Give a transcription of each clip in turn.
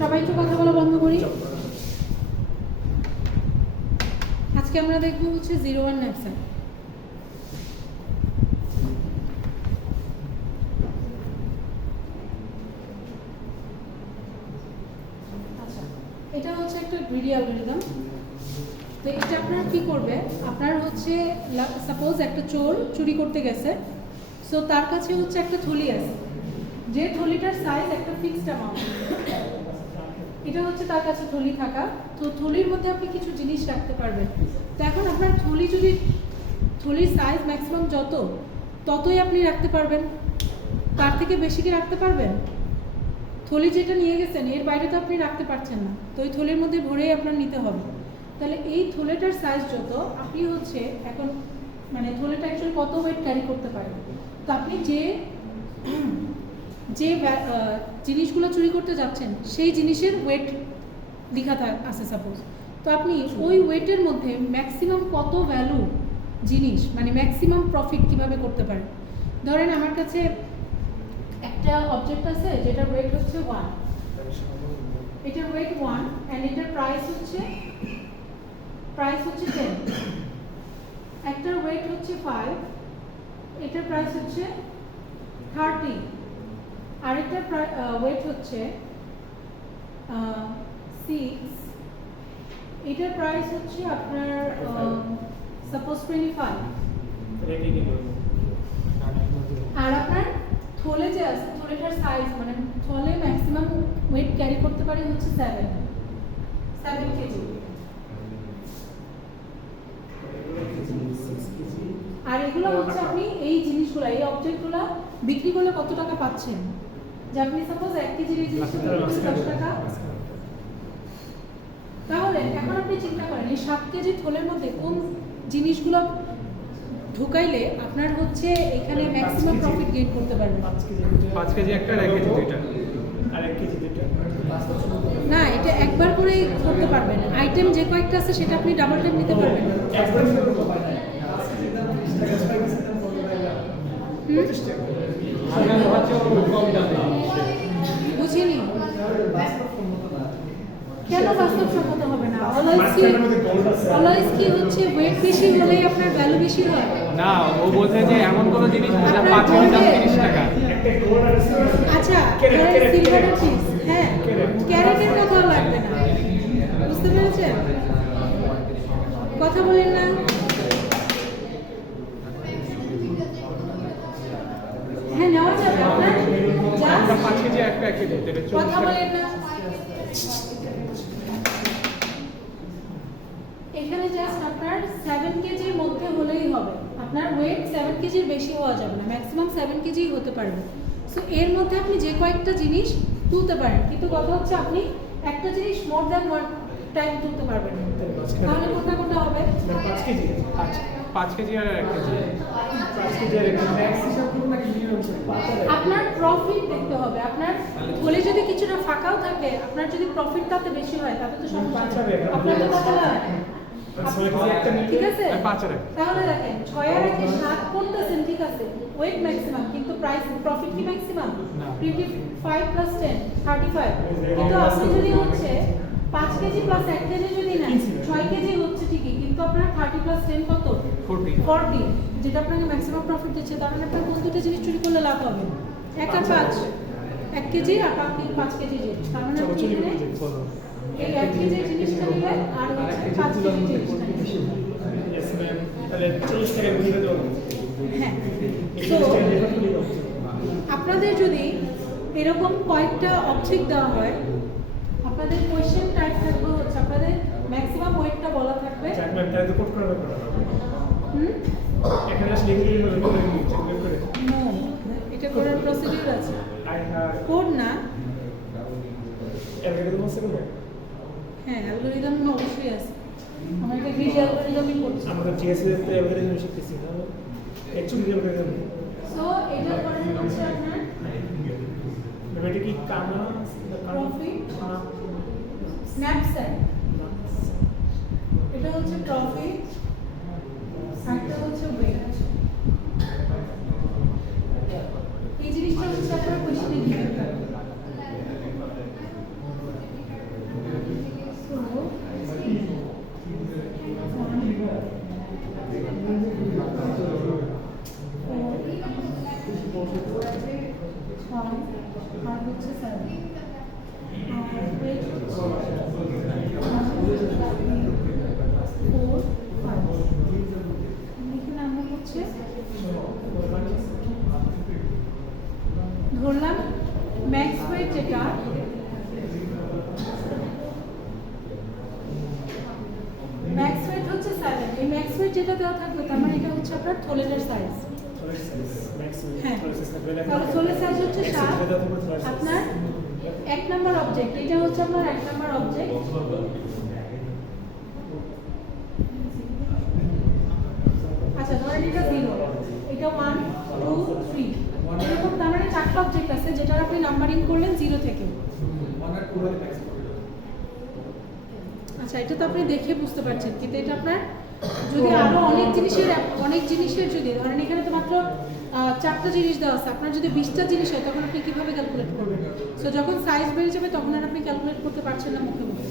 সবাই একটু কথা বলা বন্ধ করি। আজকে আমরা দেখবো হচ্ছে 01 ন্যাপস্যাক। আচ্ছা, এটা হচ্ছে একটা গ্রিডি অ্যালগরিদম। তো এটা আপনারা কি করবে, আপনার হচ্ছে সাপোজ একটা চোর চুরি করতে গেছে, সো তার কাছে হচ্ছে একটা থলি আছে, যে থলিটার সাইজ একটা ফিক্সড অ্যামাউন্ট। এটা হচ্ছে তার কাছে থলি থাকা, তো থলির মধ্যে আপনি কিছু জিনিস রাখতে পারবেন। তো এখন আপনার থলি যদি থলির সাইজ ম্যাক্সিমাম ততই আপনি রাখতে পারবেন, তার থেকে বেশি কি রাখতে পারবেন? থলি যেটা নিয়ে গেছেন এর বাইরে তো আপনি রাখতে পারছেন না, তো ওই থলির মধ্যে ভরেই আপনার নিতে হবে। তাহলে এই থলেটার সাইজ যত, আপনি হচ্ছে এখন মানে থলেটা অ্যাকচুয়ালি কত ওয়েট ক্যারি করতে পারেন, তো আপনি যে জিনিসগুলো চুরি করতে যাচ্ছেন সেই জিনিসের ওয়েট লেখা আছে সাপোজ, তো আপনি ওই ওয়েটের মধ্যে ম্যাক্সিমাম কত ভ্যালু জিনিস মানে ম্যাক্সিমাম প্রফিট কিভাবে করতে পারেন। ধরেন আমার কাছে একটা অবজেক্ট আছে যেটার ওয়েট হচ্ছে 1, এটার ওয়েট 1 অ্যান্ড এটার প্রাইস হচ্ছে 10। একটার ওয়েট হচ্ছে 5, এটার প্রাইস হচ্ছে 30, আরেকটার ওয়েট হচ্ছে 6, এটার প্রাইস হচ্ছে আপনার সাপোজ 25, আর আপনার থলে যে আছে থলেটার সাইজ মানে থলে ম্যাক্সিমাম ওয়েট ক্যারি করতে পারে হচ্ছে 7 কেজি। আর এগুলো হচ্ছে আপনি এই জিনিসগুলো এই অবজেক্টগুলো বিক্রি করলে কত টাকা পাচ্ছেন, যে আপনি সাপোজ 1 কেজির এই জিনিসটা 10 টাকা। তাহলে এখন আপনি চিন্তা করেন এই 7 কেজি থলের মধ্যে কোন জিনিসগুলো ঢুকাইলে আপনার হচ্ছে এখানে ম্যাক্সিমাম প্রফিট গেইন করতে পারবেন। 5 কেজি একটা, 1 কেজি দুইটা, আর 1 কেজি দুইটা না, এটা একবার করেই করতে পারবেন। আইটেম যে কয়েকটা আছে সেটা আপনি ডাবল টাইম নিতে পারবেন। বুঝিনি কেন বাস্তবসম্মত হবে না? অলওয়েজ কি হচ্ছে ওয়েট বেশি হলেই আপনার ভ্যালু বেশি হয় না, ও বলছে যে এমন কোন জিনিস যেটা 5 কেজি দাম 30 টাকা। আচ্ছা, সিলভারের পিস, হ্যাঁ, ক্যারেটের কথা লাগবে না, বুঝতে পেরেছেন? কথা বলেন না, হ্যাঁ নেওয়া যাবে আপনার জাস্ট 5 কেজি একটা 1 কেজি দেবে। কথা বলেন না, এখানে জাস্ট আপনার 7 কেজির মধ্যে হলেই হবে, আপনার ওয়েট 7 কেজির বেশি হওয়া যাবে না, ম্যাক্সিমাম 7 কেজি হতে পারবে। সো এর মধ্যে আপনি যে কয়েকটা জিনিস তুলতে পারেন, কিন্তু কথা হচ্ছে আপনি একটা জিনিস মোর দ্যান 1 টাইম তুলতে পারবেন না, তাহলে কোনটা হবে? 5 কেজি, আচ্ছা 5 কেজি আর 1 কেজি, 5 কেজি আর 1 কেজি ম্যাক্স হিসাব করুন না, কি আপনার প্রফিট দেখতে হবে। আপনার থলে যদি কিছুটা ফাঁকাও থাকে, আপনার যদি প্রফিট তাতে বেশি হয় তাতে তো সমস্যা হবে। আপনার তো কথা না, ঠিক আছে? তাহলে দেখেন 6 আর 1 7 করতেছেন, ঠিক আছে, ওয়েট ম্যাক্সিমাম কিন্তু প্রাইস প্রফিট কি ম্যাক্সিমাম? 25 প্লাস 10 35, কিন্তু আপনি যদি হচ্ছে 5 কেজি প্লাস 1 কেজি যদি নেন 6 কেজি হচ্ছে ঠিকই, কিন্তু আপনার 30 প্লাস 10 কত? 40, যেটা আপনাকে ম্যাক্সিমাম প্রফিট দিচ্ছে। তার মানে আপনার কোন দুটো জিনিস চুরি করলে লাভ হবে? 1 আর 5, 1 কেজি আর 5 কেজি জিনিস, তার মানে আপনি এখানে এই 1 কেজি জিনিসটা নিলেন আর হচ্ছে 5 কেজি জিনিসটা নিলেন। তাহলে 40 টাকা দিয়ে দেব। হ্যাঁ, তো আপনাদের যদি এরকম কয়েকটা অবজেক্ট দেওয়া হয়, আপনাদের কোয়েশ্চেন টাইপ থাকবে হচ্ছে আপনাদের ম্যাক্সিমাম ওয়েটটা বলা থাকবে। ম্যাম তাই তো কোড করা হবে। এখানে আসলে লিখে করে নো, এটা করার প্রসিডিউর আছে, কোড না। অ্যালগরিদম আছে না? হ্যাঁ, অ্যালগরিদম অবশ্যই আছে, আমরা এটা গ্রিড অ্যালগরিদমই করছি। আমরা জিএসএ তে অ্যালগরিদম শিখতেছি না, অ্যাকচুয়ালি অ্যালগরিদম। সো এটা করেন হচ্ছে আপনার এটা কি কানা প্রফিট স্ন্যাপস্যাক, এটা হচ্ছে প্রফিট, আরেকটা হচ্ছে ওয়েট। এই জিনিসটা হচ্ছে আপনার কোশ্চেনে দিবেন। ওয়েট যেটা ম্যাক্স ওয়েট হচ্ছে 7, এই ম্যাক্স ওয়েট যেটা দেওয়া থাকবে তার মানে এটা হচ্ছে আপনার থলের সাইজ। হ্যাঁ, তাহলে থলের সাইজ হচ্ছে 7। আপনার 1 নাম্বার অবজেক্ট, এটা হচ্ছে আপনার 1 নাম্বার অবজেক্ট। আচ্ছা ধরেন এটা 0, এটা 1 2 3, এরকম তার মানে 4টা অবজেক্ট আছে যেটা আপনি নাম্বারিং করলেন 0 থেকে। আচ্ছা এটা তো আপনি দেখে বুঝতে পারছেন, কিন্তু এটা আপনার যদি আরো অনেক জিনিসের যদি ধরেন এখানে তো মাত্র 4টা জিনিস দেওয়া আছে, আপনার যদি 20টা জিনিস হয় তখন আপনি কিভাবে ক্যালকুলেট করবেন? সো যখন সাইজ বেড়ে যাবে তখন আর আপনি ক্যালকুলেট করতে পারছেন না মুখে মুখে।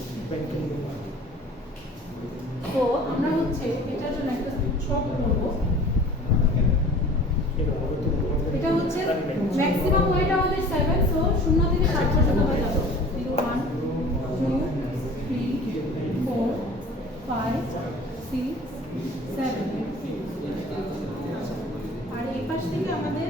তো আমরা হচ্ছে এটার জন্য একটা ছক করব। এটা হচ্ছে ম্যাক্সিমাম ওয়েট আমাদের 7, সো 0 থেকে 7 পর্যন্ত হয়ে যাবে। 0 1 2 3 4 5 6 7। আর এই পাশ থেকে আমাদের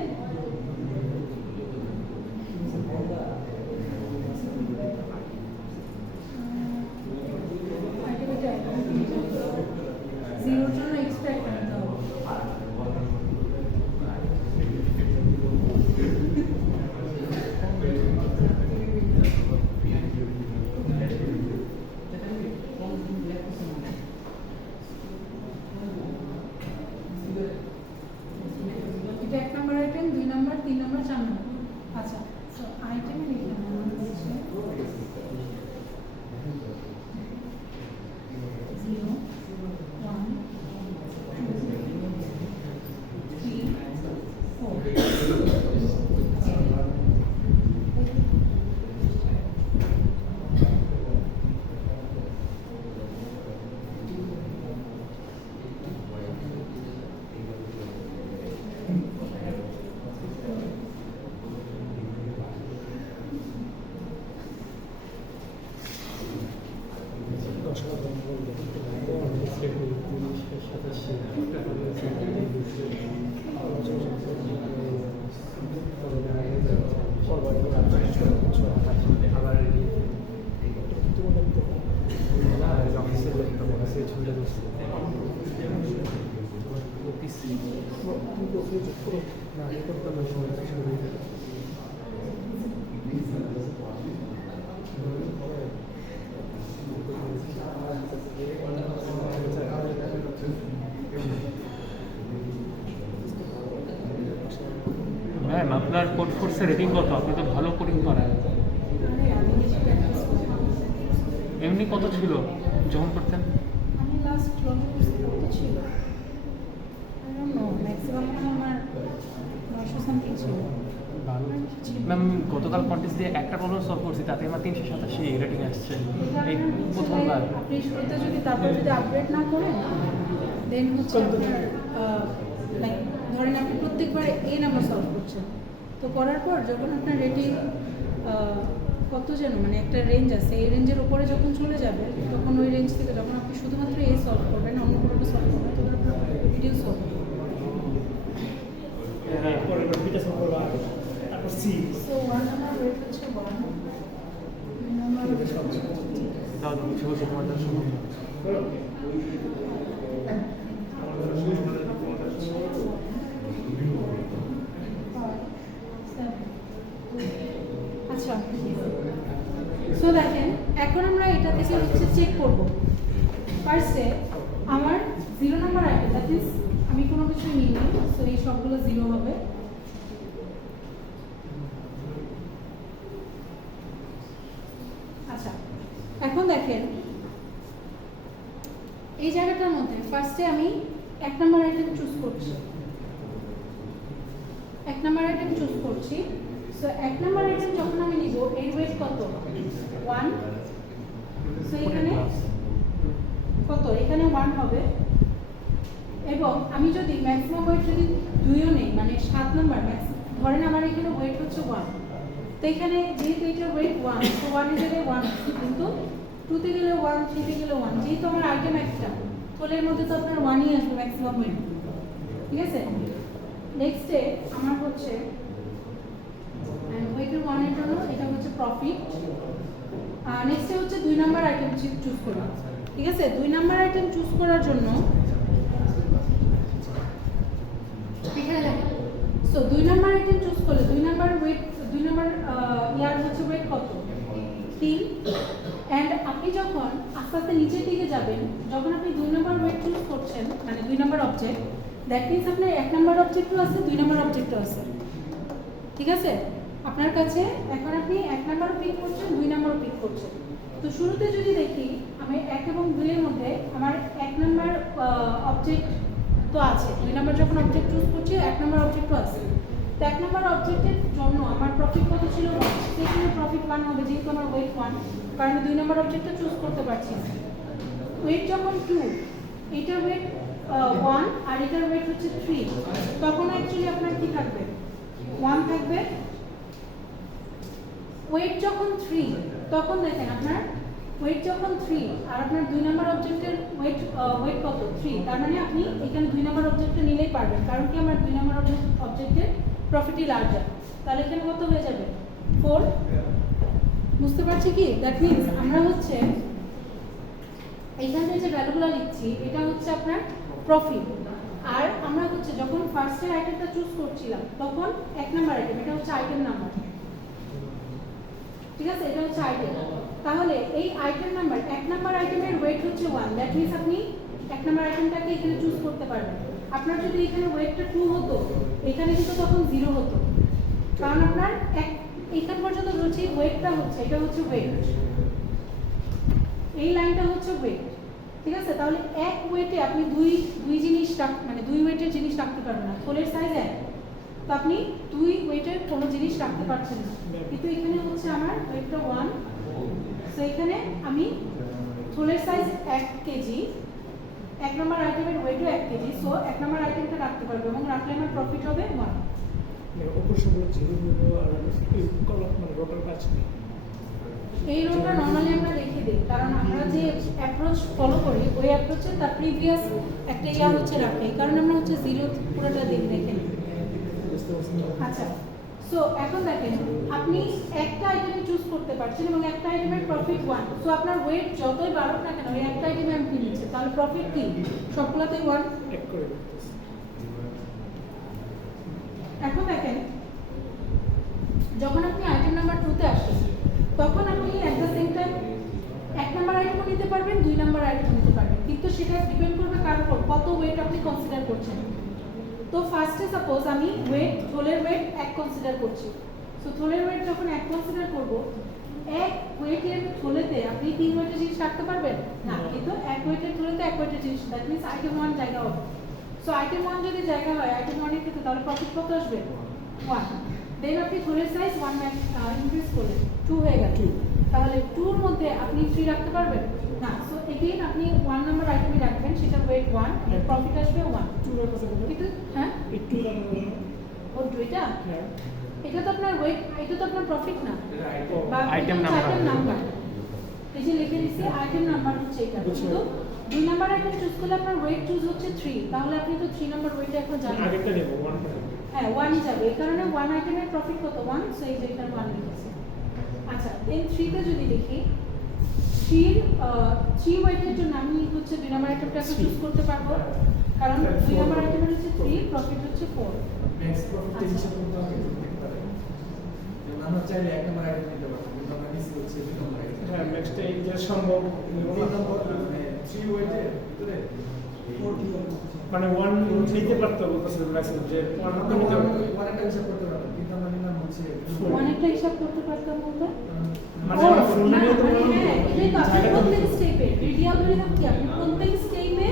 জিরোর জন্য এক্সট্রা একটা নিতে হবে। এটা 1 number item, 2 number, 3 number, 4 number. আচ্ছা সো আইটেম লিখলাম আমরা হচ্ছে 0 1 2 3 ম্যাম আপনার কোড ফোর্সের রেটিং কত? আপনি তো ভালো কোডিং করেন। আরে আমি কিছু প্র্যাকটিস করলাম। এমনি কত ছিল যখন করতেন? আমি লাস্ট লগ করছি কত ছিল? আই ডোন্ট নো, ম্যাক্সিমাম আমার 900 সামথিং ছিল। ভালো। ম্যাম গতকাল কন্টেস্ট দিয়ে একটা প্রবলেম সলভ করছি, তাতে আমার 387 রেটিং আসছে এই প্রথমবার। আপনি শুরুতে যদি তারপর যদি আপগ্রেড না করেন দেন হচ্ছে আপনার লাইক ধরেন আপনি প্রত্যেকবার এ নাম্বার সলভ করছেন, তো করার পর যখন আপনার রেটিং কত যেন মানে একটা রেঞ্জ আছে, এই রেঞ্জের উপরে যখন চলে যাবে তখন ওই রেঞ্জ থেকে যখন আপনি শুধুমাত্র এ সলভ করবেন অন্য কোনোটা সলভ করবেন তখন আপনার রিডিউস হবে। সো 1 নাম্বার ওয়েট হচ্ছে 1, 2 নাম্বার দাও দাও কিছু বলছি তোমার জন্য। আচ্ছা সো দেখেন এখন আমরা এটা থেকে হচ্ছে চেক করব। ফার্স্টে আমার 0 নাম্বার আইটেম, দ্যাট মিন্স আমি কোনো কিছু নিইনি, সো এই সবগুলো 0 হবে। আচ্ছা এখন দেখেন এই জায়গাটার মধ্যে ফার্স্টে আমি 1 নাম্বার আইটেম চুজ করছি। 1 নাম্বার আইটেম চুজ করছি। সো 1 নাম্বার আইটেম যখন আমি নিব এর ওয়েট কত? 1। সো এখানে কত? এখানে 1 হবে। এবং আমি যদি ম্যাক্সিমাম ওয়েট যদি 2ও নেই মানে 7 নাম্বার ধরেন আমার এখানে ওয়েট হচ্ছে 1, তো এখানে যেহেতু এটা ওয়েট 1 তো 1 এর জায়গায় 1 কিন্তু 2 তে গেলে 1, 3 তে গেলে 1, যেহেতু আমার আইটেম একটা থলের মধ্যে তো আপনার 1ই আসবে ম্যাক্সিমাম ওয়েট, ঠিক আছে? নেক্সটে আমার হচ্ছে ওয়েটের 1 এর জন্য এটা হচ্ছে প্রফিট। নেক্সটে হচ্ছে 2 নাম্বার আইটেম চুজ করা, ঠিক আছে? 2 নাম্বার আইটেম চুজ করার জন্য এখানে দেখেন, সো 2 নাম্বার আইটেম চুজ করলে 2 নাম্বার ওয়েট, 2 নাম্বার ইয়ার হচ্ছে ওয়েট কত, 3। অ্যান্ড আপনি যখন আস্তে আস্তে নিচের দিকে যাবেন, যখন আপনি 2 নাম্বার ওয়েট চুজ করছেন, মানে 2 নাম্বার অবজেক্ট, দ্যাট মিনস আপনার 1 নাম্বার অবজেক্টও আছে, 2 নাম্বার অবজেক্টও আছে, ঠিক আছে? আপনার কাছে এখন আপনি 1 নাম্বারও পিক করছেন, 2 নাম্বারও পিক করছেন। তো শুরুতে যদি দেখি আমি 1 এবং 2 এর মধ্যে আমার 1 নাম্বার অবজেক্ট তো আছে, 2 নাম্বার যখন অবজেক্ট চুজ করছি 1 নাম্বার অবজেক্টও আছে। তো 1 নাম্বার অবজেক্টের জন্য আমার প্রফিট কত ছিল, 1। সেখানে প্রফিট 1 হবে যেহেতু আমার ওয়েট 1, কারণ 2 নাম্বার অবজেক্টটা চুজ করতে পারছি না। ওয়েট যখন 2, এটার ওয়েট 1 আর এটার ওয়েট হচ্ছে 3, তখন অ্যাকচুয়ালি আপনার কি থাকবে, 1 থাকবে। ওয়েট যখন 3, তখন দেখেন আপনার ওয়েট যখন 3 আর আপনার 2 নাম্বার অবজেক্টের ওয়েট কত, 3, তার মানে আপনি এখানে 2 নাম্বার অবজেক্টটা নিলেই পারবেন, কারণ কি আমার 2 নাম্বার অবজেক্টের প্রফিটই লার্জার। তাহলে এখানে কত হয়ে যাবে, 4। বুঝতে পারছি কি? দ্যাট মিনস আমরা হচ্ছে এইখানে যে ভ্যালুগুলো লিখছি এটা হচ্ছে আপনার প্রফিট। আর আমরা হচ্ছে যখন ফার্স্টের আইটেমটা চুজ করছিলাম তখন 1 নাম্বার আইটেম, এটা হচ্ছে আইটেম নাম্বার, ঠিক আছে? এটা হচ্ছে আইটেম। তাহলে এই আইটেম নাম্বার 1 নাম্বার আইটেমের ওয়েট হচ্ছে 1, দ্যাট মিনস আপনি 1 নাম্বার আইটেমটাকে এখানে চুজ করতে পারবেন। আপনার যদি এখানে ওয়েটটা 2 হতো, এখানে কিন্তু তখন 0 হতো, কারণ আপনার এখান পর্যন্ত রয়েছে ওয়েটটা হচ্ছে, এটা হচ্ছে ওয়েট, এই লাইনটা হচ্ছে ওয়েট, ঠিক আছে? তাহলে এক ওয়েটে আপনি দুই জিনিস মানে 2 ওয়েটের জিনিস রাখতে পারবেন না। থলের সাইজ 1, তো আপনি 2 ওয়েটের কোনো জিনিস রাখতে পারছেন না, কিন্তু এখানে হচ্ছে আমার ওয়েটটা 1, সো এখানে আমি থলের সাইজ 1 কেজি, 1 নম্বর আইটেমের ওয়েটও 1 কেজি, সো 1 নম্বর আইটেমটা রাখতে পারবো এবং রাখলে আমার প্রফিট হবে 1। এই রোটা নর্মালি আমরা রেখে দিই, কারণ আমরা যে অ্যাপ্রোচ ফলো করি ওই অ্যাপ্রোচে তার প্রিভিয়াস একটা ইয়া হচ্ছে রাখে, কারণ আমরা হচ্ছে 0 পুরোটা দিন রেখে দিই। আচ্ছা, সো এখন দেখেন আপনি একটা আইটেমে চুজ করতে পারছেন এবং একটা আইটেমের প্রফিট 1, সো আপনার ওয়েট যতই বাড়ুক না কেন ওই একটা আইটেমে আপনি নিচ্ছেন, তাহলে প্রফিট কি সবগুলোতেই 1। এখন দেখেন যখন আপনি আইটেম নাম্বার 2 তে আসছেন, তখন আপনি at the same time 1 number আইটেমও নিতে পারবেন, 2 নাম্বার আইটেমও নিতে পারবেন, কিন্তু সেটা ডিপেন্ড করবে কার উপর, কত ওয়েট আপনি কনসিডার করছেন। তো ফার্স্টে সাপোজ আমি ওয়েট, থলের ওয়েট 1 কনসিডার করছি, সো থলের ওয়েট যখন 1 কনসিডার করব, 1 ওয়েটের থলেতে আপনি 3 ওয়েটের জিনিস রাখতে পারবেন না, কিন্তু 1 ওয়েটের থলেতে 1 ওয়েটের জিনিস, দ্যাট মিন্স আইটেম 1 জায়গা হবে। সো আইটেম 1 যদি জায়গা হয় আইটেম 1 এর ক্ষেত্রে, তাহলে প্রফিট কত আসবে, 1। দেন আপনি থলের সাইজ 1 ইনক্রিজ করলেন, 2 হয়ে গেল, তাহলে 2 এর মধ্যে আপনি 3 রাখতে পারবেন না, সো এগেইন আপনি 1 নাম্বার আইটেমে রাখবেন, সেটা ওয়েট 1, এর প্রফিট আসবে 1। কিন্তু হ্যাঁ ও দুইটা, এটা তো আপনার ওয়েট, এটা তো আপনার প্রফিট না, বা আইটেম নাম্বার, এই যে লিখে দিছি আইটেম নাম্বার হচ্ছে এটা, কিন্তু 2 নাম্বার আইটেম চুজ করলে আপনার ওয়েট চুজ হচ্ছে 3, তাহলে আপনি তো 3 নাম্বার ওয়েটে এখন যাবেন, আগেরটা নেব 1, হ্যাঁ 1ই যাবে, এই কারণে 1 আইটেমের প্রফিট কত 1, সো এই যে এটা 1 লিখেছি। আচ্ছা, দেন 3 তে যদি দেখি, 3 ওয়েটের জন্য আমি হচ্ছে 2 নাম্বার আইটেমটাকে চুজ করতে পারবো, কারণ 2 নাম্বার আইটেমের হচ্ছে 3, প্রফিট হচ্ছে 4। নেক্সট প্রফিট হিসাব করতে হবে দেখতে পারে, যেমন আমরা চাইলে 1 নাম্বার আইটেম নিতে পারবো, কিন্তু আমরা নিচে হচ্ছে 2 নাম্বার আইটেম, হ্যাঁ নেক্সট এই যে সম্ভব 2 নাম্বার মানে 3 ওয়েটের ভিতরে 4 মানে 1 নিতে পারতো বলতেছে ম্যাক্সিমাম যে 1 নিতে পারতো, 1 একটা হিসাব করতে পারবো, কিন্তু আমরা নিলাম হচ্ছে 1 একটা হিসাব করতে পারতাম বলতে, মানে আমরা ফুল নিয়ে তো হ্যাঁ এটাই তো আপনি প্রত্যেক স্টেপে গ্রিড অ্যালগরিদম কি, আপনি প্রত্যেক স্টেপে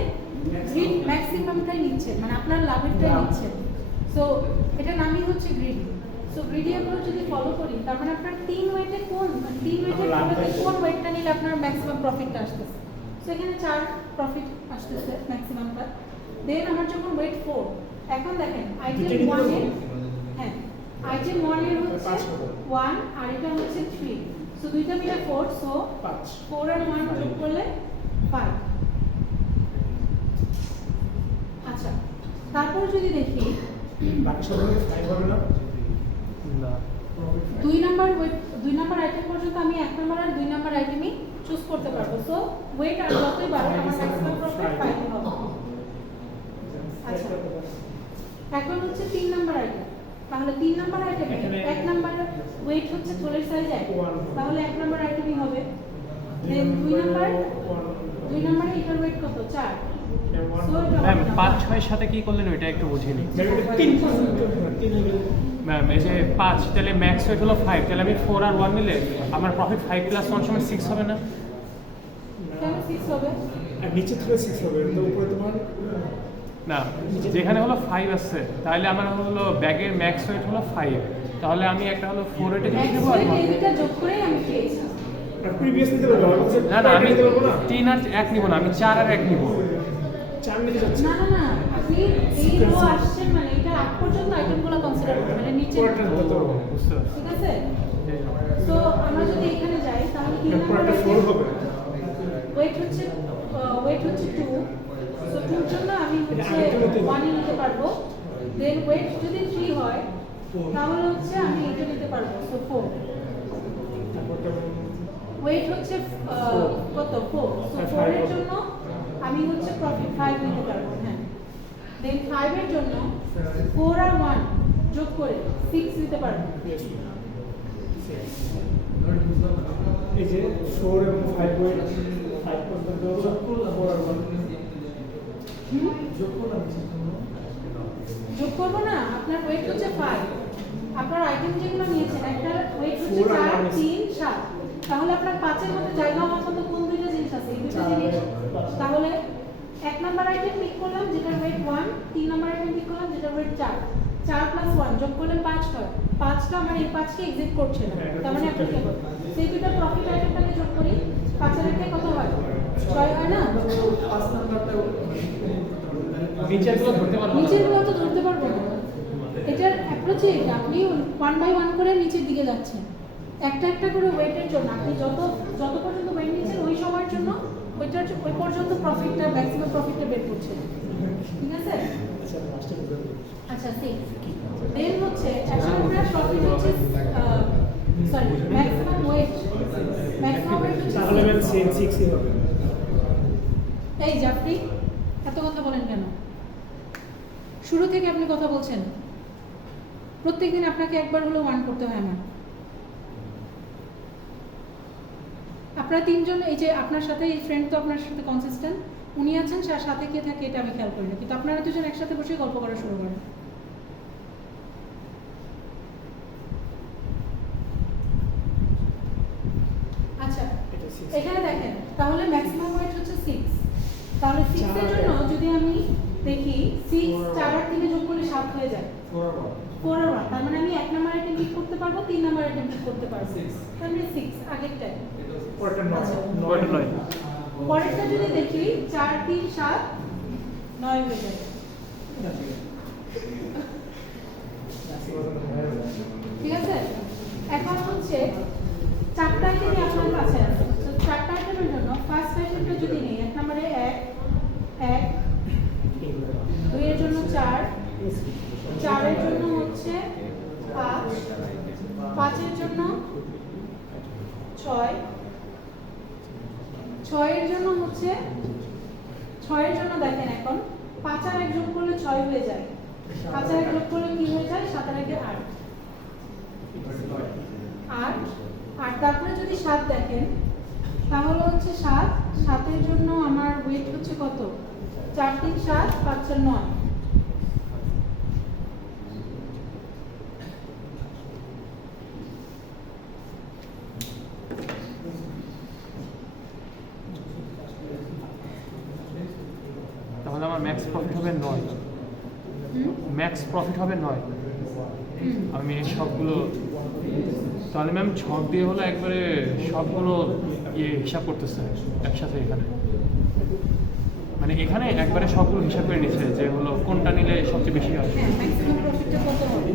গ্রিড ম্যাক্সিমামটাই নিচ্ছেন, মানে আপনার লাভেরটাই নিচ্ছেন, সো এটা নামই হচ্ছে গ্রিড। সো গ্রিডি অ্যাপ্রোচ যদি ফলো করি, তার মানে আপনার 3 ওয়েটে কোন 3 ওয়েটের মধ্যে কোন ওয়েটটা নিলে আপনার ম্যাক্সিমাম প্রফিটটা আসতেছে, সো এখানে 4 প্রফিট আসতেছে ম্যাক্সিমামটা। দেন আমার যখন ওয়েট 4, এখন দেখেন আইটেম 1 এর, হ্যাঁ আইটেম 1 এর হচ্ছে 1 আর এটা হচ্ছে 3, সো দুইটা মিলে 4, সো 4 আর 1 যোগ করলে 5। আচ্ছা, তারপর যদি দেখি বাকি সবগুলো 5 হবে না, না 2 নাম্বার আইটেম আমি 1 নাম্বার আর 2 নাম্বার আইটেমই চুজ করতে পারবো। সো ওয়েট আর যতই বাড়ো আমার ম্যাক্সিমাম প্রফিট 5 হবে। আচ্ছা এখন হচ্ছে 3 নাম্বার আইটেম। তাহলে 3 নাম্বার আইটেমে 1 নাম্বার ওয়েট হচ্ছে ঝোলের সাইজ 1, তাহলে 1 নাম্বার আইটেমই হবে। দেন 2 নাম্বারে এটার ওয়েট কত? 4। সো ম্যাম 5 6 সাথে কি করলেন ওইটা একটু বুঝিনি। 3 ম্যাম এই যে 5 তাহলে ম্যাক্স ওয়েট হলো 5, তাহলে আমি 4 আর 1 নিলে আমার প্রফিট 5 + 1 সমান 6 হবে না? কেন 6 হবে? আর নিচে থেকে 6 হবে, তো উপরে তোমার না, যেখানে হলো 5 আছে তাহলে আমার হলো ব্যাগের ম্যাক্স ওয়েট হলো 5, তাহলে আমি একটা হলো 4 ওয়েটে দিয়ে ম্যাক্স দেবো আর ওয়েট এই দুটো যোগ করেই আমি পেয়েছি। প্রিভিয়াস নিতে পারবো না না আমি নিতে পারবো না, 3 আর 1 নিব না, আমি 4 আর 1 নিব। 4 নিতে যাচ্ছে না না না, আপনি এই রো আসছেন মানে এটা আগ পর্যন্ত আইটেমগুলো কনসিডার করবেন, মানে নিচে না। পরেরটা নিতে পারবো না। বুঝতে পারছি। ঠিক আছে? সো আমরা যদি এখানে যাই তাহলে কি পরেরটা 4 হবে। ওয়েট হচ্ছে 2। সো 2 এর জন্য আমি হচ্ছে 1 নিতে পারবো। দেন ওয়েট যদি 3 হয় তাহলে হচ্ছে আমি এটা নিতে পারবো। সো 4। ওয়েট হচ্ছে কত? 4। সো 4 এর জন্য আমি হচ্ছে প্রফিট 5 নিতে পারবো। হ্যাঁ, দেন 5 এর জন্য 4 আর 1 যোগ করে 6 নিতে পারবো। এই যে 4 এবং 5 ওয়েট 5 পর্যন্ত 4 আর 1 যোগ করবো না, আপনার ওয়েট হচ্ছে 5, আপনার আইটেম যেগুলো নিয়েছেন একটা ওয়েট হচ্ছে 4 আর 4 1 3 7, তাহলে আপনার 5 এর মধ্যে জায়গা হওয়ার মতো কোন দুইটা জিনিস আছে? এই দুইটা জিনিস। তাহলে 1 নাম্বার আইটেম পিক করলাম যেটার ওয়েট 1, 3 নাম্বার আইটেম পিক করলাম যেটার ওয়েট 4, 4 + 1 যোগ করলে 5 হয়। 5টা আমার এই 5কে এক্সিট করছে না, তার মানে অ্যাপ্লিকেবল। সেই দুটো প্রফিট আইটেমটাকে যোগ করি, 5 এর একটা কত হয়? 6 হয় না? 5 নাম্বারটা নিচেরগুলো ধরতে পারবো না। নিচেরগুলো তো ধরতে পারবো না। এটার অ্যাপ্রোচে আপনি 1 বাই 1 করে নিচের দিকে যাচ্ছেন, একটা একটা করে ওয়েটের জন্য। আপনি যত পর্যন্ত ওয়েট নিচ্ছেন ওই সময়ের জন্য ওই পর্যন্ত প্রফিটটা ম্যাক্সিমাম প্রফিটটা বের করছেন। ঠিক আছে? আচ্ছা ঠিক। দেন হচ্ছে এখন আমরা প্রফিট হচ্ছে সরি ম্যাক্সিমাম ওয়েট হচ্ছে তাহলে ম্যাম 6 হবে। এই জাফরি এত কথা বলেন কেন? শুরু থেকে আপনি কথা বলছেন, প্রত্যেকদিন আপনাকে একবার হলো 1 করতে হয় না। আপনারা 3 জন, এই যে আপনার সাথে এই ফ্রেন্ড তো আপনার সাথে কনসিস্টেন্ট, উনি আছেন, সাথে কে থাকে এটা আমি খেয়াল করি না, কিন্তু আপনারা দুজন একসাথে বসে গল্প করা শুরু করেন। আচ্ছা এখানে দেখেন, তাহলে ম্যাক্সিমাম ওয়েট হচ্ছে 6, তাহলে 6 এর জন্য যদি আমি দেখি 6 4 আর 3 যোগ করলে 7 হয়ে যায়। 4 আর 1, তার মানে আমি 1 নাম্বার আইটেম পিক করতে পারবো, 3 নাম্বার আইটেম পিক করতে পারবো। তার মানে 6 আগেরটাই। পরেরটা আচ্ছা। 9 পরেরটা যদি দেখি 4 3 7 9 হয়ে যাবে। ঠিক আছে? এখন হচ্ছে 4টা আইটেমই আপনার কাছে আছে। তো 4টা আইটেমের জন্য ফার্স্ট আইটেমটা যদি নেই, 1 নম্বরে 1 2 এর জন্য 4 4 এর জন্য হচ্ছে 5 5 এর জন্য 6 6 এর জন্য হচ্ছে 6 এর জন্য দেখেন এখন 5 আর 1 যোগ করলে 6 হয়ে যায়, 5 আর 1 যোগ করলে কি হয়ে যায়? 7 আর 1 8 আর তারপরে যদি 7 দেখেন তাহলে হচ্ছে 7 এর জন্য আমার ওয়েট হচ্ছে কত? 4 3 7 5 4 9। তাহলে আমার ম্যাক্স প্রফিট হবে 9, ম্যাক্স প্রফিট হবে 9। আমি সবগুলো তাহলে ম্যাম ছক দিয়ে হলো একবারে সবগুলো হিসাব করতেছে একসাথে এখানে, মানে এখানে একবারে সবগুলো হিসাব করে নিচ্ছে যে হলো কোনটা নিলে সবচেয়ে বেশি হয়। হ্যাঁ, ম্যাক্সিমাম প্রফিটটা কত হবে?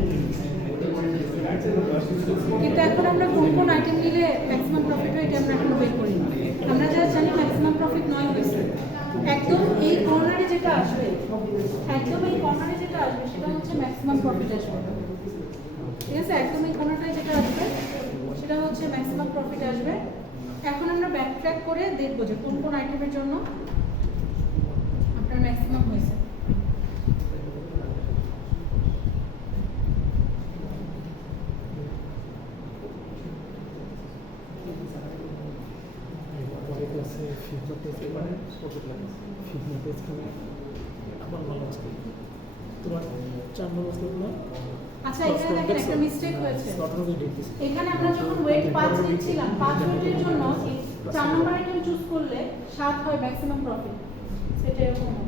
কিন্তু এখন আমরা কোন কোন আইটেম নিলে ম্যাক্সিমাম প্রফিট হয় এটা আমরা এখন বের করি না। আমরা যা জানি ম্যাক্সিমাম প্রফিট 9 হয়েছে। একদম এই কর্নারে যেটা আসবে, সেটা হচ্ছে ম্যাক্সিমাম প্রফিট আসবে। ঠিক আছে? একদম এই কর্নারটায় যেটা আসবে সেটা হচ্ছে ম্যাক্সিমাম প্রফিট আসবে। এখন আমরা ব্যাক ট্র্যাক করে দেখবো যে কোন কোন আইটেমের জন্য আপনার ম্যাক্সিমাম হয়েছে। পরের ক্লাসে ফিডব্যাক টেস্ট মানে ফিডব্যাক টেস্ট খানে আমার মনে হচ্ছে তোমার 4 নম্বর স্টেপনা। আচ্ছা, এখানে দেখেন একটা মিস্টেক হয়েছে। এখানে আমরা যখন ওয়েট 5 দিচ্ছিলাম, 5 ওয়েটের জন্য 4 নম্বর আইটেম চুজ করলে 7 হয় ম্যাক্সিমাম প্রফিট। সেটা এরকম হয়।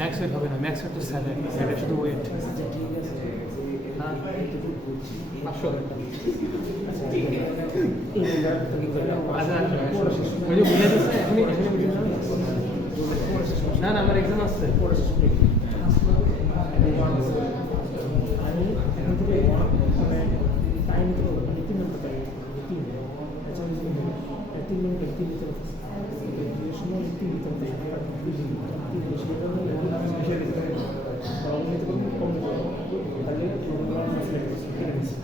ম্যাক্স ওয়েট হবে না, ম্যাক্স ওয়েট তো স্যালাড, এটা শুধু ওয়েট। হ্যাঁ, আসলে আচ্ছা, ওই যে বুঝে দিচ্ছে এখনই বুঝে না, না আমার এক্সাম আসছে। আমি এখান থেকে মানে টাইম নিতে পারবো, আমি 3 নম্বর টাইম 3 আচ্ছা 3 মিনিট 3 নিতে পারছি। এই সময় 3 নিতে পারছি, 3 বেশি নিতে পারবো, স্পেশাল নিতে পারবো, বড় নিতে পারবো, কম নিতে পারবো। তাহলে প্রোগ্রাম সিলেক্ট করছি, কেটে নিচ্ছি।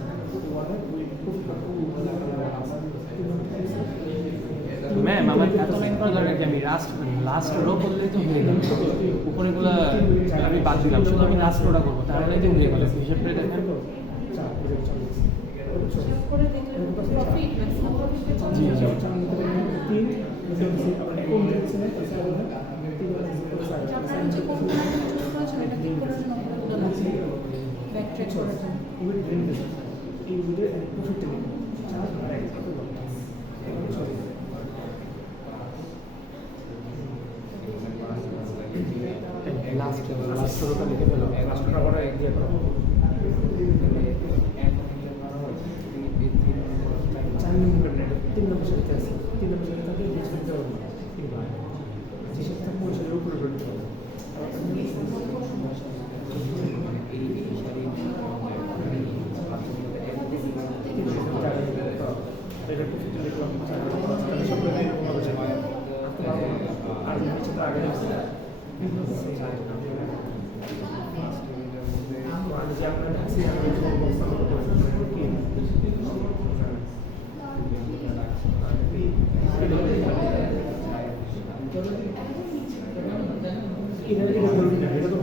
ম্যাম আমার এত লাইন করা দরকার কি? আমি লাস্ট রো করলেই তো হয়ে গেল। উপরেগুলো আমি বাদ দিলাম, শুধু আমি লাস্ট রোটা করবো, তাহলে তো হয়ে গেল। হিসাব করে দেখেন। হিসাব করে দেখলে প্রফিট ম্যাক্সিমাম প্রফিট জি, জি। আপনারা যে কোন কোন আইটেম চুজ করেছেন এটা ক্লিক করার জন্য নম্বরগুলো লাগবে ব্যাক ট্র্যাক করার জন্য। লাস্ট রোটা লিখে ফেলো। লাস্ট টাকা দিয়ে করো 4 নম্বর নেট 3 নম্বর সাথে আছে 3 নম্বর সাথে থাকে বেশ করতে হবে যে সাথে পয়সার উপরে করতে হবে এটা কিছু লিখলাম তাহলে সব করে হবে যে আর কিছু তো আগে আছে আমি যে আপনার কাছে আমি বলতে কি এটা বলুন না এটা তো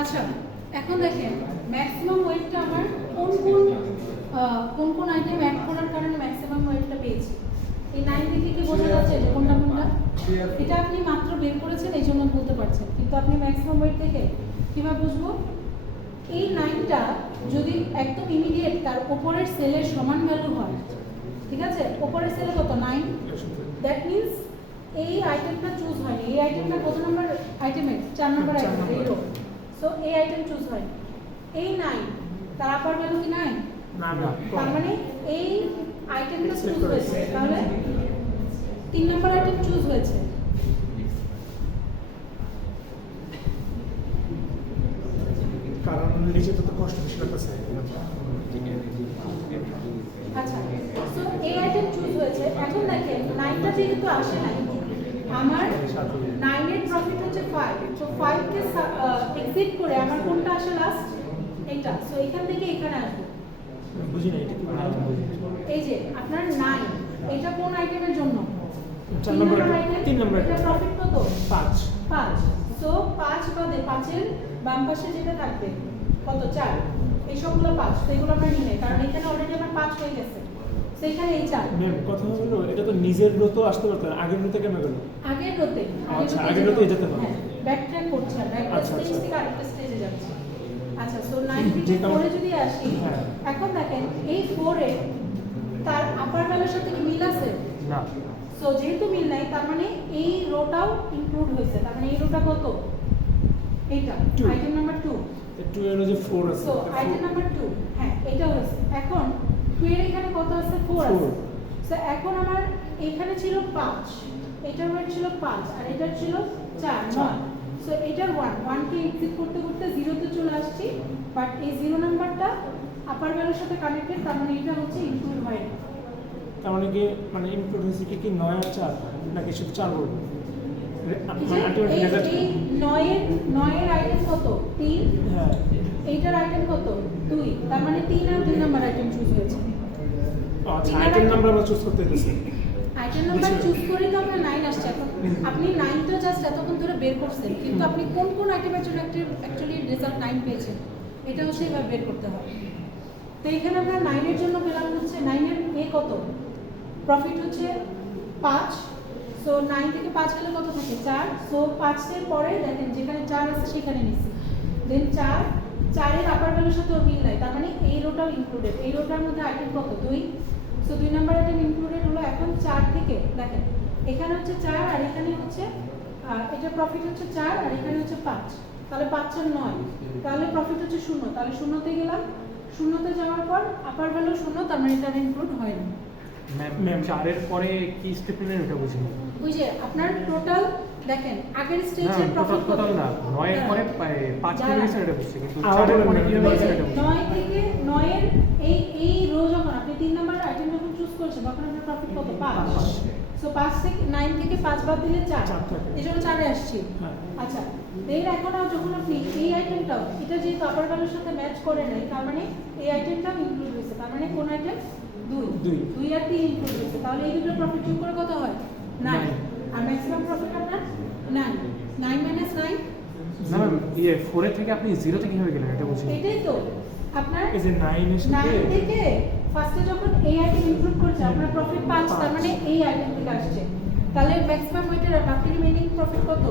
আচ্ছা, এখন দেখেন ম্যাক্সিমাম ওয়েটটা আমার কোন কোন আইটেম অ্যাড করার কারণে ম্যাক্সিমাম ওয়েটটা পেয়েছি। এই 9 থেকে কি বোঝা যাচ্ছে যে কোনটা কোনটা? এটা আপনি মাত্র বের করেছেন এই জন্য বলতে পারছেন, কিন্তু আপনি ম্যাক্সিমাম ওয়েট থেকে কীভাবে বুঝবো? এই 9টা যদি একদম ইমিডিয়েট তার ওপরের সেলের সমান ভ্যালু হয়, ঠিক আছে, ওপরের সেলে কত 9, দ্যাট মিনস এই আইটেমটা চুজ হয়নি। এই আইটেমটা কত নম্বর আইটেমের? 4 নম্বর আইটেম, এই রো। সো এই আইটেম চুজ হয়। এই 9 তার আপার ভ্যালু কি 9? না তার মানে এই আইটেমটা চুজ হয়েছে, তাহলে 3 নম্বর আইটেম চুজ হয়েছে। কারণ লিখে তো কষ্ট বেশি লাগতেছে আচ্ছা, সো এই আইটেম চুজ হয়েছে। এখন দেখেন 9টা যেহেতু আসে নাই, আমার 9 এর প্রফিট হচ্ছে 5, তো 5 কে এক্সিট করে আমার কোনটা আসে লাস্ট? এটা। সো এখান থেকে এখানে আসবে। বুঝি না এটা কি এই যে আপনার 9, এটা কোন আইটেমের জন্য? 4 নম্বর আইটেম, 3 নম্বর এটা প্রফিট কত? 5 5। সো 5 বাদে 5 এর বাম পাশে যেটা থাকবে কত? 4। এই সবগুলো 5, তো এগুলো আমরা নিই নাই, কারণ এখানে অলরেডি আমার 5 হয়ে গেছে। তো এখানে এই 4। ম্যাম কথা হলো এটা তো নিজের রো তো আসতে পারতো না, আগের রোতে কেন গেল? আগের রোতে, আচ্ছা, আগের রোতে যেতে হবে। হ্যাঁ, ব্যাক ট্র্যাক করছে, ব্যাক আচ্ছা, স্টেজ আচ্ছা। থেকে আরেকটা স্টেজে যাচ্ছে। আচ্ছা, সো 9 থেকে যেটা 4 এ যদি আসি, হ্যাঁ। এখন দেখেন এই 4 এ তার আপার ভ্যালুর সাথে কি মিল আছে? না, সো যেহেতু মিল নাই, তার মানে এই রোটাও ইনক্লুড হয়েছে। তার মানে এই রোটা কত? এইটা, Two. Item number 2। 2 এর যে 4 আছে সো আইটেম নাম্বার 2, হ্যাঁ, এটা হয়েছে। এখন 2 এর এখানে কত আছে? 4 আছে। 4 সো এখন আমার এখানে ছিল 5, এটার ওয়েট ছিল 5, আর এটার ছিল 4, 9। সো এটার 1 কে এক্সিট করতে করতে 0 তে চলে আসছি, বাট এই 0 নাম্বারটা আপার ভ্যালুর সাথে কানেক্টেড, তার মানে এটা হচ্ছে ইনক্লুড হয় না। তার মানে কি মানে ইনক্লুড হয়েছে কি 9 আর 4 নাকি শুধু 4 বলবো? এই যে এই 9 এর আইটেম কত? 3। হ্যাঁ এইটার আইটেম কত? 2। তার মানে 3 আর 2 নাম্বার আইটেম চুজ হয়েছে। আচ্ছা, আইটেম নাম্বার আমরা চুজ করতে দিয়েছি। আইটেম নাম্বার চুজ করেই তো আপনার 9 আসছে। এখন আপনি 9 তো জাস্ট এতক্ষণ ধরে বের করছেন, কিন্তু আপনি কোন কোন আইটেমের জন্য অ্যাকচুয়ালি রেজাল্ট 9 পেয়েছেন, এটা হচ্ছে এবার বের করতে হবে। তো এখানে আমরা 9 এর জন্য পেলাম হচ্ছে 9 এর এ কত? প্রফিট হচ্ছে 5। সো 9 থেকে 5 গেলে কত থাকে? 4। সো 5 এর পরে দেখেন যেখানে 4 আছে সেখানে নিছি। দেন 4 এর আপার ভ্যালুর সাথে মিল নাই, তার মানে এই রোটাও ইনক্লুডেড। এই রোটার মধ্যে আইটেম কত? 2। সো 2 নাম্বার আইটেম ইনক্লুডেড হলো। এখন 4 থেকে দেখেন এখানে হচ্ছে 4 আর এখানে হচ্ছে এটা প্রফিট হচ্ছে 4 আর এখানে হচ্ছে 5, তাহলে 5 আর 9, তাহলে প্রফিট হচ্ছে 0। তাহলে 0 তে গেলাম, 0 তে যাওয়ার পর আপার ভ্যালু 0, তার মানে এটা ইনক্লুড হয় না। ম্যাম 4-এর পরে কি স্টেপ নিলেন ওটা বুঝিনি। ওই যে আপনার টোটাল দেখেন আগের না, স্টেজের প্রফিট কত? টোটাল না, 9-এর পরে 5 যারা- কিলো গেছে এটা বুঝছি, কিন্তু আবার 4-এর পরে বলুন, কিভাবে ওই গেছে যে এটা বুঝছি। 9 থেকে 9 এর এই রো যখন আপনি 3 নাম্বার আইটেম যখন চুজ করছেন, তখন আপনার প্রফিট কত? 5। সো 5 থেকে 9 থেকে 5 বাদ দিলে 4, চার থাকে। এই জন্য 4 এ আসছি। হ্যাঁ। আচ্ছা, এর এখন আর যখন আপনি এই আইটেমটাও এটা যেহেতু আপার ভ্যালুর সাথে ম্যাচ করে নাই, তার মানে এই আইটেমটাও ইনক্লুড হয়েছে। তার মানে কোন আইটেম? 2 আর 3 ইনক্লুড হয়েছে। তাহলে এই দুটো প্রফিট যোগ করে কত হয়? 9। আর ম্যাক্সিমাম প্রফিট আপনার 9 9 - 9। না ম্যাম, 4-এর থেকে আপনি 0-তে কিভাবে গেলেন এটা বুঝিনি। এটাই তো আপনার এই যে 9 এর সাথে 9 থেকে ফার্স্টে যখন এই আইটেম ইনক্লুড করেছে আপনার প্রফিট 5, তার মানে এই আইটেম থেকে আসছে। তাহলে ম্যাক্সিমাম ওয়েটের বাকি রিমেইনিং প্রফিট কত?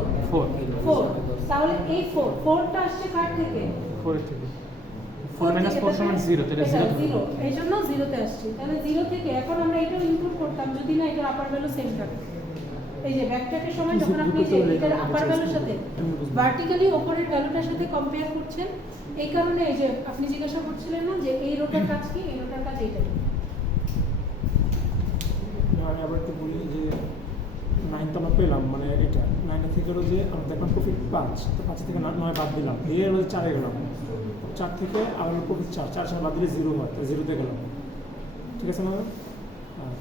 4 তাহলে এই 4টা আসছে কার থেকে? 4-এর থেকে 4 - 4 সমান 0, তাহলে 0 0, এই জন্য 0 তে আসছে। তাহলে 0 থেকে এখন আমরা এটাও ইনক্লুড করতাম যদি না এটার আপার ভ্যালু সেম থাকে। এই যে ব্যাকট্র্যাকের সময় যখন আপনি যে এটার আপার ভ্যালুর সাথে ভার্টিক্যালি উপরের ভ্যালুটার সাথে কম্পেয়ার করছেন, এই কারণে এই যে আপনি জিজ্ঞাসা করছিলেন না যে এই রোটার কাজ কি, এই রোটার কাজ এইটা। আমি আবার একটু বলি যে 9 তো আমরা পেলাম, মানে এটা 9 থেকে হলো যে আমরা দেখলাম প্রফিট 5, তো 5 থেকে 9 বাদ দিলাম, দিয়ে হলো 4 এ গেলাম। 4 থেকে আবার প্রফিট 4 বাদ দিলে 0 হয়, তো 0 তে গেলাম। ঠিক আছে না?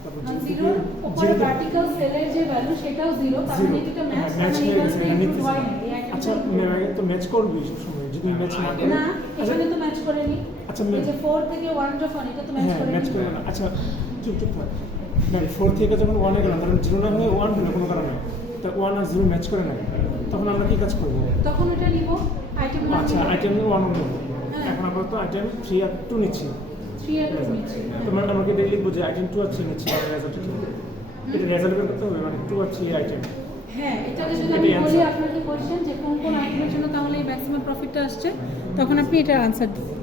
তারপর আর 0 উপরে ভার্টিক্যাল সেলের যে ভ্যালু সেটাও 0, তার মানে এটা ম্যাচ হয়ে গেছে, ইনক্লুড হয় না। এই আচ্ছা আইটেমটা আগে তো ম্যাচ করবি সবসময়, যদি ম্যাচ না করে না, এখানে তো ম্যাচ করেনি। আচ্ছা এই যে 4 থেকে 1 যখন এটা তো ম্যাচ হ্যাঁ করেনি। ম্যাচ করবে না। আচ্ছা চুপ থাক। না 4 থেকে যখন 1 এ গেলাম, তাহলে 0 না হয়ে 1 হলো কোনো কারণে, তা 1 আর 0 ম্যাচ করে না, তখন আমরা কি কাজ করবো? তখন এটা নিব আইটেম আচ্ছা আইটেম 1 নেব। হ্যাঁ। এখন আপাতত আইটেম 3 আর 2 নিচ্ছি। 3 আর 2 নিচ্ছি। তোমরা আমাকে এটা লিখবো যে আইটেম 2 আর 3 নিচ্ছি, রেজাল্ট কি? এটা রেজাল্ট বের করতে হবে, মানে 2 আর 3 আইটেম। হ্যাঁ, এটাকে যদি আমি বলি আপনাকে কোশ্চেন যে কোন কোন আইটেমের জন্য তাহলে এই ম্যাক্সিমাম প্রফিটটা আসছে, তখন আপনি এটার আনসার দিবেন।